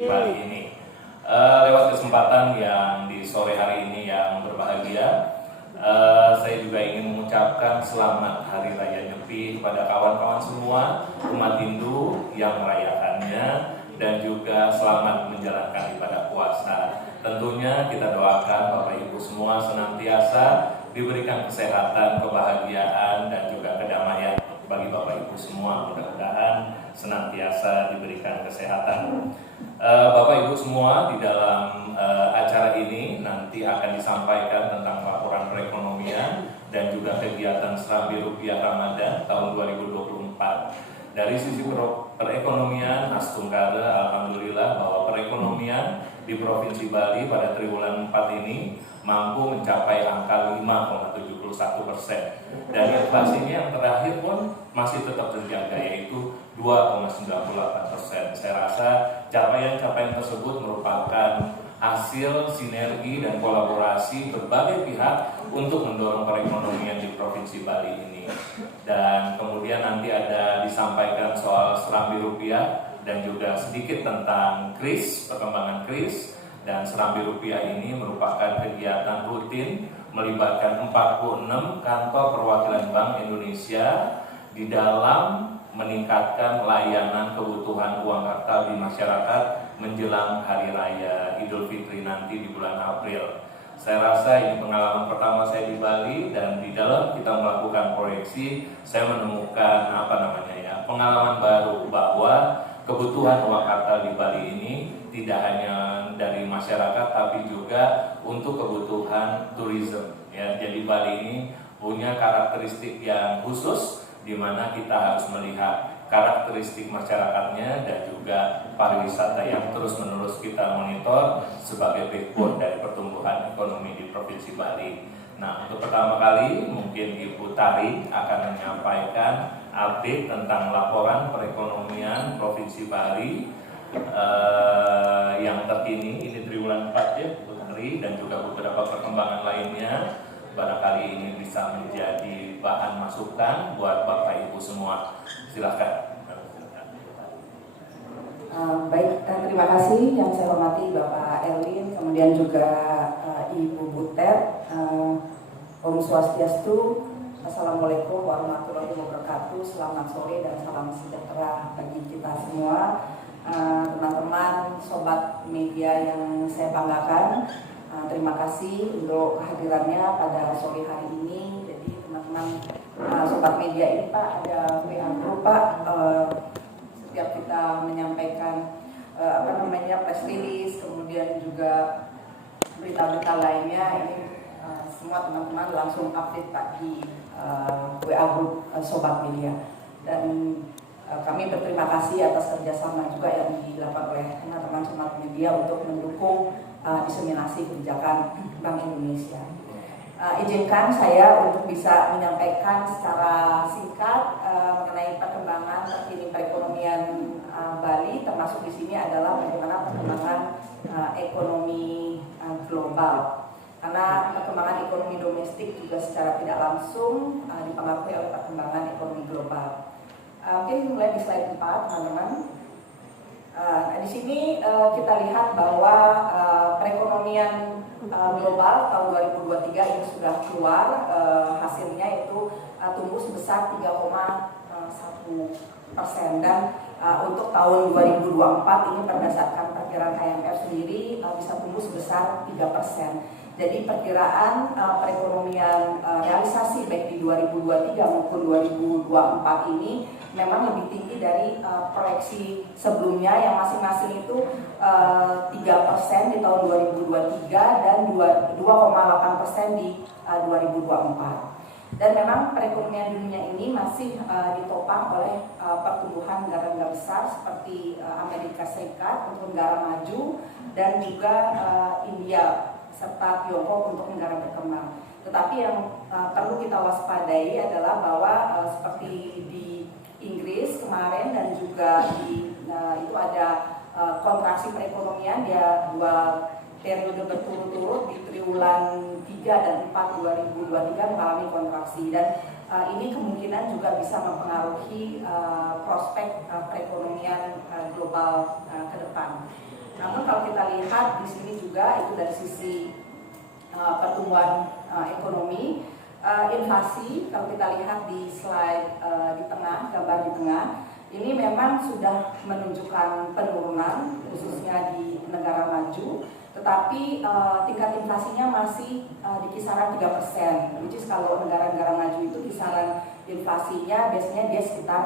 Bali ini. Lewat kesempatan yang di sore hari ini yang berbahagia, saya juga ingin mengucapkan selamat Hari Raya Nyepi kepada kawan-kawan semua umat Hindu yang merayakannya, dan juga selamat menjalankan ibadah puasa. Tentunya kita doakan Bapak Ibu semua senantiasa diberikan kesehatan, kebahagiaan, dan juga kedamaian bagi Bapak Ibu semua. Mudah-mudahan senantiasa diberikan kesehatan. Bapak Ibu semua, di dalam acara ini nanti akan disampaikan tentang laporan perekonomian dan juga kegiatan Serambi Rupiah Ramadan tahun 2024. Dari sisi perekonomian, Astungkara, alhamdulillah bahwa perekonomian di Provinsi Bali pada triwulan 4 ini mampu mencapai angka 5,71%, dan inflasinya yang terakhir pun masih tetap terjaga, yaitu 2,98%. Saya rasa capaian-capaian tersebut merupakan hasil sinergi dan kolaborasi berbagai pihak untuk mendorong perekonomian di Provinsi Bali ini. Dan kemudian nanti ada disampaikan soal Serambi Rupiah dan juga sedikit tentang KRIS, perkembangan KRIS. Dan Serambi Rupiah ini merupakan kegiatan rutin melibatkan 46 kantor perwakilan Bank Indonesia di dalam meningkatkan layanan kebutuhan uang kartal di masyarakat menjelang Hari Raya Idul Fitri nanti di bulan April. Saya rasa ini pengalaman pertama saya di Bali, dan di dalam kita melakukan proyeksi, saya menemukan pengalaman baru bahwa kebutuhan uang kartal di Bali ini tidak hanya dari masyarakat, tapi juga untuk kebutuhan tourism. Ya, jadi Bali ini punya karakteristik yang khusus, di mana kita harus melihat karakteristik masyarakatnya dan juga pariwisata yang terus-menerus kita monitor sebagai backbone dari pertumbuhan ekonomi di Provinsi Bali. Nah, untuk pertama kali mungkin Ibu Tari akan menyampaikan update tentang laporan perekonomian Provinsi Bali yang terkini, ini triwulan 4 ya Bu Tari, dan juga beberapa perkembangan lainnya. Barangkali ini bisa menjadi bahan masukan buat Bapak Ibu semua. Silakan. Baik, terima kasih yang saya hormati Bapak Erwin, kemudian juga Ibu Butet. Om Swastiastu, Assalamualaikum warahmatullahi wabarakatuh. Selamat sore dan salam sejahtera bagi kita semua. Teman-teman, sobat media yang saya banggakan, terima kasih untuk kehadirannya pada sore hari ini. Jadi teman-teman, sobat media ini Pak, ada WA group Pak, setiap kita menyampaikan press release, kemudian juga berita-berita lainnya, ini semua teman-teman langsung update Pak di WA group sobat media. Dan kami berterima kasih atas kerjasama juga yang dilakukan oleh teman-teman sobat media untuk mendukung diseminasi kebijakan Bank Indonesia. Izinkan saya untuk bisa menyampaikan secara singkat mengenai perkembangan terkini perekonomian Bali, termasuk di sini adalah bagaimana perkembangan ekonomi global. Karena perkembangan ekonomi domestik juga secara tidak langsung dipengaruhi oleh perkembangan ekonomi global. Mungkin mulai di slide 4, teman-teman. Di sini kita lihat bahwa perekonomian global tahun 2023 ini sudah keluar, hasilnya itu tumbuh sebesar 3,1%, dan untuk tahun 2024 ini berdasarkan perkiraan IMF sendiri bisa tumbuh sebesar 3%. Jadi perkiraan perekonomian realisasi baik di 2023 maupun 2024 ini memang lebih tinggi dari proyeksi sebelumnya yang masing-masing itu 3% di tahun 2023 dan 2,8% di 2024. Dan memang perekonomian dunia ini masih ditopang oleh pertumbuhan negara-negara besar seperti Amerika Serikat untuk negara maju dan juga India serta Tiongkok untuk negara berkembang. Tetapi yang perlu kita waspadai adalah bahwa seperti di Inggris kemarin dan juga itu ada kontraksi perekonomian dia 2 periode berturut-turut di triwulan 3 dan 4 2023 mengalami kontraksi, dan ini kemungkinan juga bisa mempengaruhi prospek perekonomian global ke depan. Namun kalau kita lihat di sini juga itu dari sisi pertumbuhan ekonomi, inflasi kalau kita lihat di slide di tengah, gambar di tengah, ini memang sudah menunjukkan penurunan khususnya di negara maju, tetapi tingkat inflasinya masih di kisaran 3%, which is kalau negara-negara maju itu kisaran inflasinya biasanya dia sekitar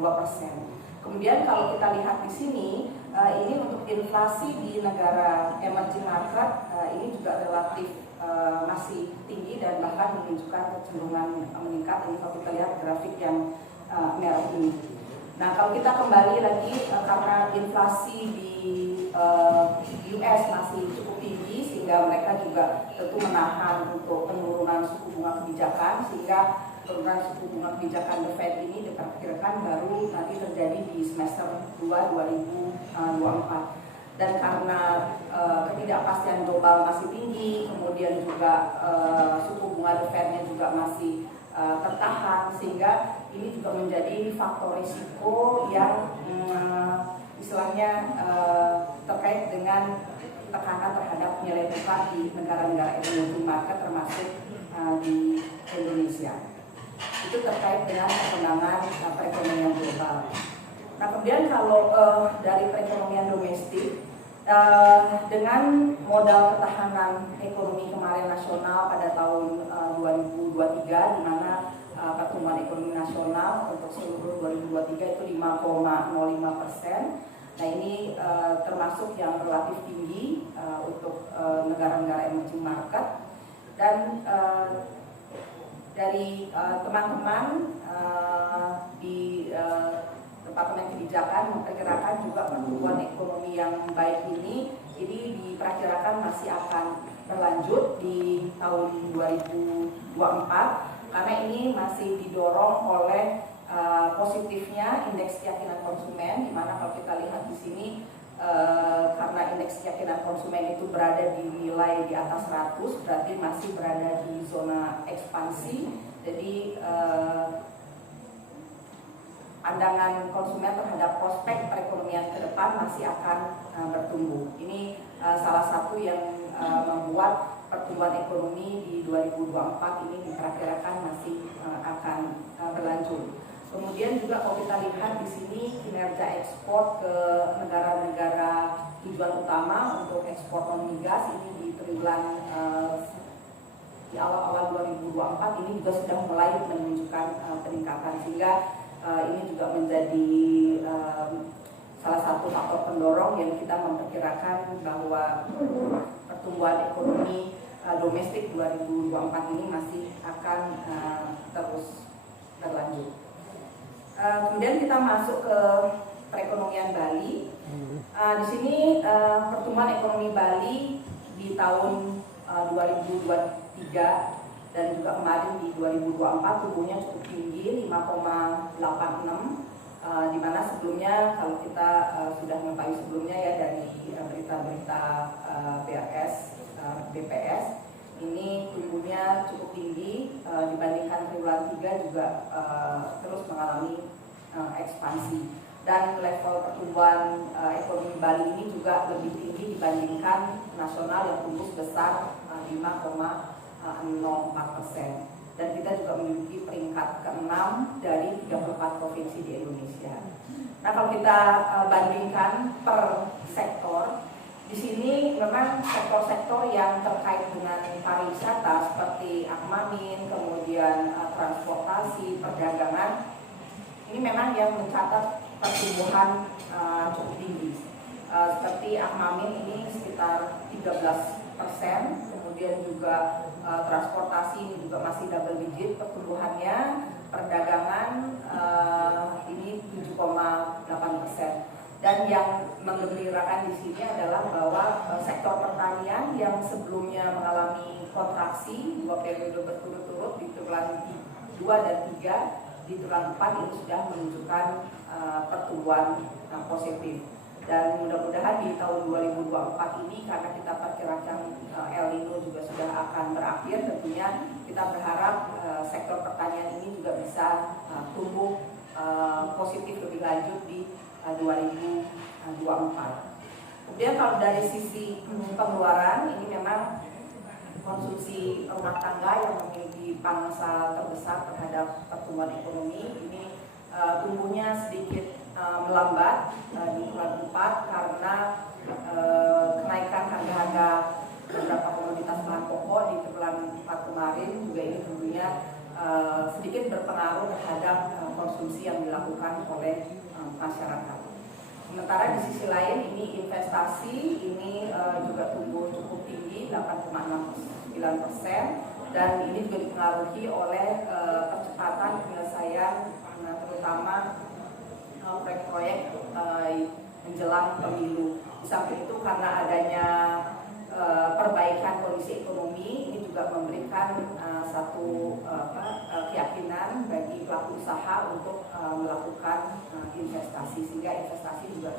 2%. Kemudian kalau kita lihat di sini, ini untuk inflasi di negara emerging market ini juga relatif masih tinggi dan bahkan menunjukkan kecenderungan meningkat. Ini kalau kita lihat grafik yang merah ini. Nah, kalau kita kembali lagi karena inflasi di US masih cukup tinggi sehingga mereka juga tentu menahan untuk penurunan suku bunga kebijakan, sehingga penurunan suku bunga kebijakan The Fed ini diperkirakan baru nanti terjadi di semester 2 2024. Dan karena ketidakpastian global masih tinggi, kemudian juga suku bunga The Fed-nya juga masih tertahan, sehingga ini juga menjadi faktor risiko yang istilahnya terkait dengan tekanan terhadap nilai tukar di negara-negara emerging market termasuk di Indonesia. Itu terkait dengan perkembangan perekonomian global. Nah, kemudian kalau dari perekonomian domestik, dengan modal ketahanan ekonomi kemarin nasional pada tahun 2023, di mana pertumbuhan ekonomi nasional untuk seluruh 2023 itu 5,05%. Nah, ini termasuk yang relatif tinggi untuk negara-negara emerging market. Dan dari teman-teman di Departemen Kebijakan memperkirakan juga pertumbuhan ekonomi yang baik ini diperkirakan masih akan berlanjut di tahun 2024, karena ini masih didorong oleh positifnya indeks keyakinan konsumen, di mana kalau kita lihat di sini karena indeks keyakinan konsumen itu berada di nilai di atas 100, berarti masih berada di zona ekspansi. Jadi pandangan konsumen terhadap prospek perekonomian ke depan masih akan bertumbuh. Ini salah satu yang membuat pertumbuhan ekonomi di 2024 ini diperkirakan masih akan berlanjut. Kemudian juga kalau kita lihat di sini kinerja ekspor ke negara-negara tujuan utama untuk ekspor non migas ini di triwulan di awal-awal 2024 ini juga sudah mulai menunjukkan peningkatan, sehingga ini juga menjadi salah satu faktor pendorong yang kita memperkirakan bahwa pertumbuhan ekonomi domestik 2024 ini masih akan terus berlanjut. Kemudian kita masuk ke perekonomian Bali. Di sini pertumbuhan ekonomi Bali di tahun 2023 dan juga kemarin di 2024 tumbuhnya cukup tinggi 5,86, di mana sebelumnya kalau kita sudah mengetahui sebelumnya ya dari berita-berita BPS ini tumbuhnya cukup tinggi dibandingkan triwulan 3 juga terus mengalami ekspansi, dan level pertumbuhan ekonomi Bali ini juga lebih tinggi dibandingkan nasional yang tumbuh sebesar 5,04%, dan kita juga memiliki peringkat ke-6 dari 34 provinsi di Indonesia. Nah, kalau kita bandingkan per sektor, di sini memang sektor-sektor yang terkait dengan pariwisata seperti Akmamin, kemudian transportasi, perdagangan, ini memang yang mencatat pertumbuhan cukup tinggi. Seperti Akmamin ini sekitar 13%, kemudian juga transportasi ini juga masih double digit pertumbuhannya, perdagangan ini 7,8%. Dan yang menggembirakan di sini adalah bahwa sektor pertanian yang sebelumnya mengalami kontraksi 2 periode berturut-turut di triwulan 2 dan 3, di triwulan 4 itu sudah menunjukkan pertumbuhan positif. Dan mudah-mudahan di tahun 2024 ini, karena kita perkirakan El Nino juga sudah akan berakhir, tentunya kita berharap sektor pertanian ini juga bisa tumbuh positif lebih lanjut di 2024. Kemudian kalau dari sisi pengeluaran, ini memang konsumsi rumah tangga yang memiliki pangsa terbesar terhadap pertumbuhan ekonomi ini tumbuhnya sedikit melambat di bulan 4 karena kenaikan harga-harga beberapa komoditas bahan pokok di bulan 4 kemarin juga ini tentunya sedikit berpengaruh terhadap konsumsi yang dilakukan oleh masyarakat. Sementara di sisi lain ini investasi ini juga tumbuh cukup tinggi 8,69%, dan ini juga dipengaruhi oleh percepatan penyelesaian terutama proyek-proyek menjelang pemilu. Di samping itu karena adanya perbaikan kondisi ekonomi ini juga memberikan satu keyakinan bagi pelaku usaha untuk melakukan investasi, sehingga investasi juga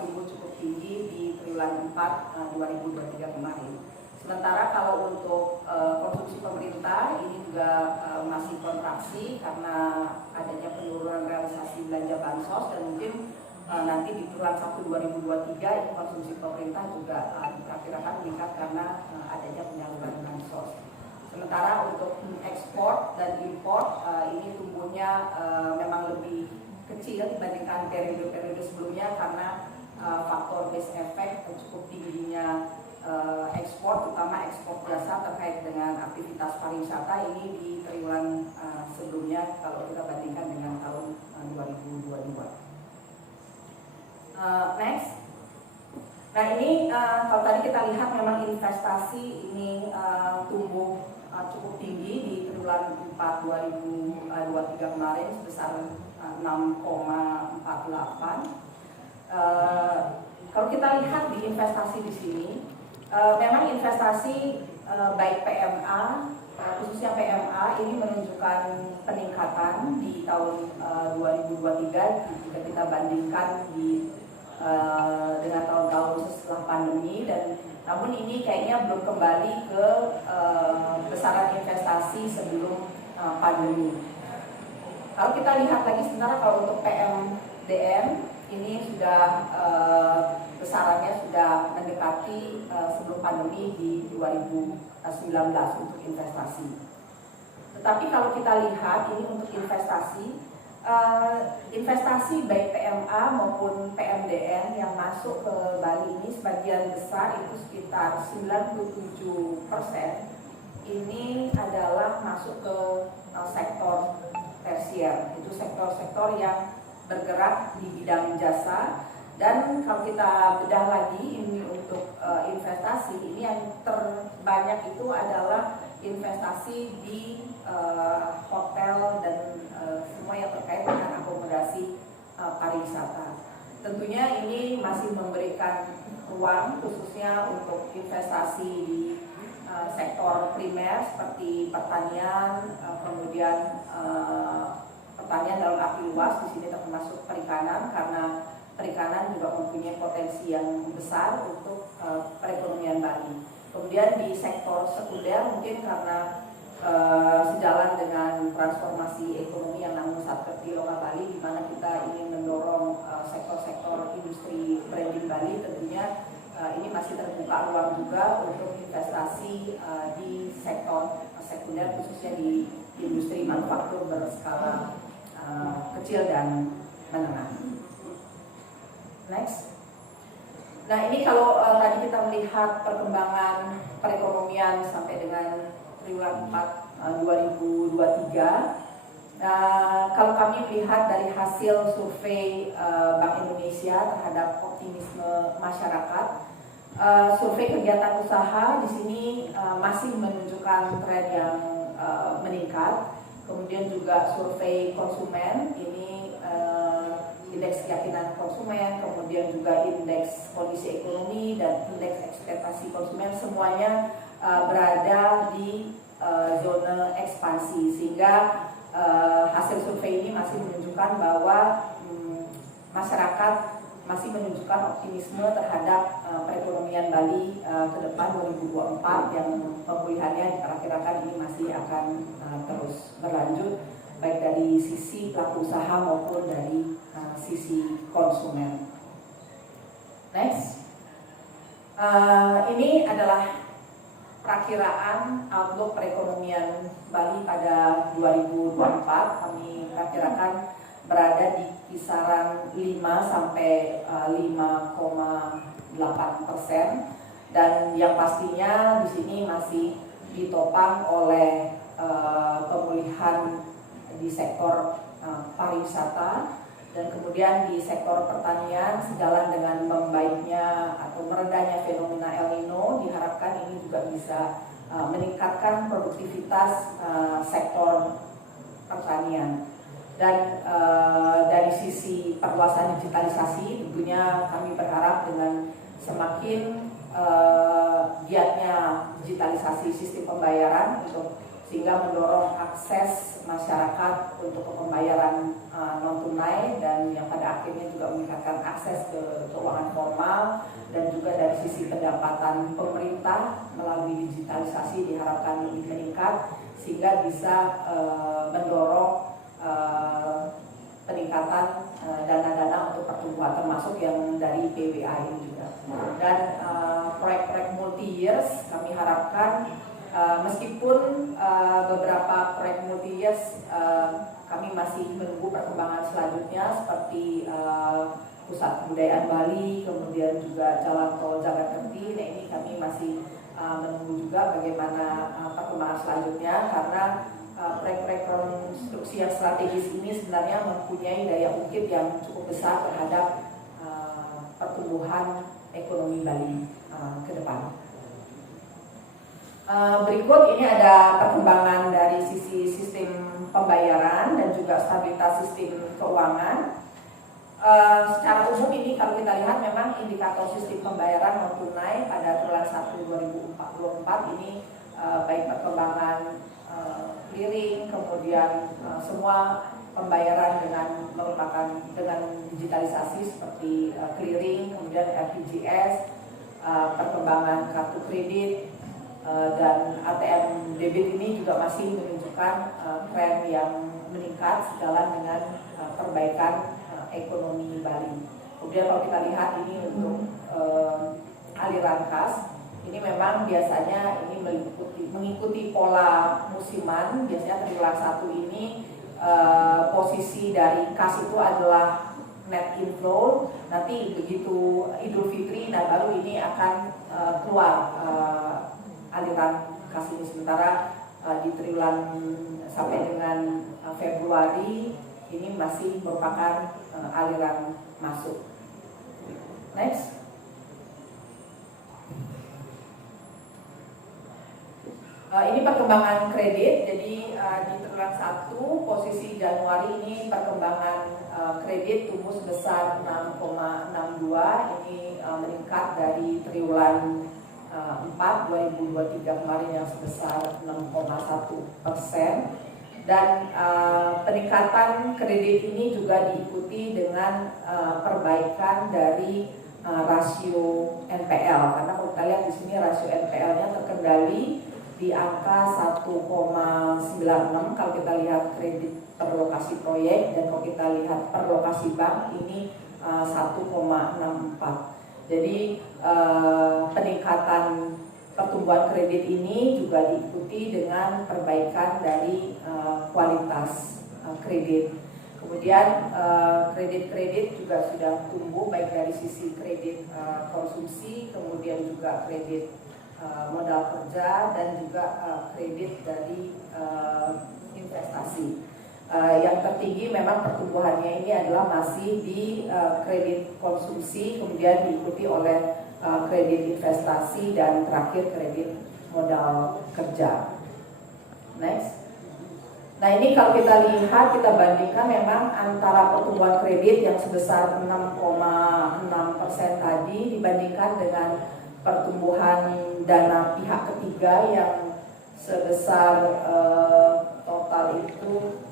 tumbuh cukup tinggi di triwulan 4 2023 kemarin. Sementara kalau untuk konsumsi pemerintah ini juga masih kontraksi karena adanya penurunan realisasi belanja bansos, dan mungkin nanti di triwulan 1 2023 ini konsumsi pemerintah juga diperkirakan meningkat karena adanya penyaluran bansos. Sementara untuk ekspor dan impor ini tumbuhnya memang lebih kecil dibandingkan periode-periode sebelumnya karena faktor base effect cukup tingginya ekspor, terutama ekspor jasa terkait dengan aktivitas pariwisata ini di triwulan sebelumnya kalau kita bandingkan dengan tahun 2022. Next. Nah ini kalau tadi kita lihat memang investasi ini tumbuh cukup tinggi di triwulan 4 2023 kemarin sebesar 6,48. Kalau kita lihat di investasi di sini, memang investasi baik PMA, khususnya PMA ini menunjukkan peningkatan di tahun 2023 jika kita bandingkan dengan tahun-tahun setelah pandemi, dan namun ini kayaknya belum kembali ke besaran investasi sebelum pandemi. Kalau kita lihat lagi sebenarnya kalau untuk PMDN ini sudah besarannya sudah mendekati sebelum pandemi di 2019 untuk investasi. Tetapi kalau kita lihat ini untuk investasi baik PMA maupun PMDN yang masuk ke Bali ini sebagian besar itu sekitar 97% ini adalah masuk ke sektor tersier, itu sektor-sektor yang bergerak di bidang jasa. Dan kalau kita bedah lagi ini untuk investasi, ini yang terbanyak itu adalah investasi di hotel dan semua yang terkait dengan akomodasi pariwisata. Tentunya ini masih memberikan ruang khususnya untuk investasi di sektor primer seperti pertanian, kemudian pertanian dalam arti luas, di sini termasuk perikanan, karena perikanan juga mempunyai potensi yang besar untuk perekonomian Bali. Kemudian di sektor sekunder mungkin karena sejalan dengan transformasi ekonomi yang namun saat di lokal Bali, di mana kita ingin mendorong sektor-sektor industri branding Bali, tentunya ini masih terbuka ruang juga untuk investasi di sektor sekunder, khususnya di industri manufaktur berskala kecil dan menengah. Next. Nah ini kalau tadi kita melihat perkembangan perekonomian sampai dengan triwulan 4 2023. Kalau kami melihat dari hasil survei Bank Indonesia terhadap optimisme masyarakat, survei kegiatan usaha di sini masih menunjukkan tren yang meningkat. Kemudian juga survei konsumen ini indeks keyakinan konsumen, kemudian juga indeks kondisi ekonomi dan indeks ekspektasi konsumen, semuanya berada di zona ekspansi, sehingga hasil survei ini masih menunjukkan bahwa masyarakat masih menunjukkan optimisme terhadap perekonomian Bali ke depan 2024, yang pemulihannya diperkirakan ini masih akan terus berlanjut baik dari sisi pelaku usaha maupun dari sisi konsumen. Next. Ini adalah perakiraan outlook perekonomian Bali pada 2024. Kami perkirakan berada di kisaran 5 sampai 5,8%, dan yang pastinya di sini masih ditopang oleh pemulihan di sektor pariwisata, dan kemudian di sektor pertanian sejalan dengan membaiknya atau meredahnya fenomena El Nino, diharapkan ini juga bisa meningkatkan produktivitas sektor pertanian. Dan dari sisi perluasan digitalisasi, tentunya kami berharap dengan semakin giatnya digitalisasi sistem pembayaran sehingga mendorong akses masyarakat untuk pembayaran non tunai, dan yang pada akhirnya juga meningkatkan akses ke keuangan formal, dan juga dari sisi pendapatan pemerintah melalui digitalisasi diharapkan lebih meningkat sehingga bisa mendorong peningkatan dana-dana untuk pertumbuhan, termasuk yang dari PWA ini juga. Dan proyek-proyek multi years kami harapkan, meskipun beberapa proyek multi years kami masih menunggu perkembangan selanjutnya seperti pusat kebudayaan Bali, kemudian juga jalan tol Jakarta-Kerti. Nah, ini kami masih menunggu juga bagaimana perkembangan selanjutnya, karena proyek-proyek konstruksi yang strategis ini sebenarnya mempunyai daya ungkit yang cukup besar terhadap pertumbuhan ekonomi Bali ke depan. Berikut ini ada perkembangan dari sisi sistem pembayaran dan juga stabilitas sistem keuangan. Secara umum ini kalau kita lihat memang indikator sistem pembayaran non tunai pada triwulan 1 2024 ini baik perkembangan clearing, kemudian semua pembayaran merupakan dengan digitalisasi seperti clearing, kemudian RTGS, perkembangan kartu kredit, dan ATM debit ini juga masih menunjukkan tren yang meningkat sejalan dengan perbaikan ekonomi Bali. Kemudian kalau kita lihat ini untuk aliran kas, ini memang biasanya ini mengikuti pola musiman. Biasanya triwulan 1 ini posisi dari kas itu adalah net inflow. Nanti begitu Idul Fitri, nah baru ini akan keluar aliran kas ini. Sementara di triwulan sampai dengan Februari ini masih merupakan aliran masuk. Next. Ini perkembangan kredit. Jadi di triwulan 1 posisi Januari ini perkembangan kredit tumbuh sebesar 6,62. Ini meningkat dari triwulan 4 2023 kemarin yang sebesar 6,1%. Dan peningkatan kredit ini juga diikuti dengan perbaikan dari rasio NPL, karena kalau kita lihat di sini rasio NPL-nya terkendali di angka 1,96 kalau kita lihat kredit per lokasi proyek, dan kalau kita lihat per lokasi bank ini 1,64. Jadi peningkatan pertumbuhan kredit ini juga diikuti dengan perbaikan dari kualitas kredit. Kemudian kredit-kredit juga sudah tumbuh baik dari sisi kredit konsumsi, kemudian juga kredit modal kerja, dan juga kredit dari investasi. Yang tertinggi memang pertumbuhannya ini adalah masih di kredit konsumsi, kemudian diikuti oleh kredit investasi, dan terakhir kredit modal kerja. Next. Nah, ini kalau kita lihat, kita bandingkan memang antara pertumbuhan kredit yang sebesar 6,6% tadi dibandingkan dengan pertumbuhan dana pihak ketiga yang sebesar total itu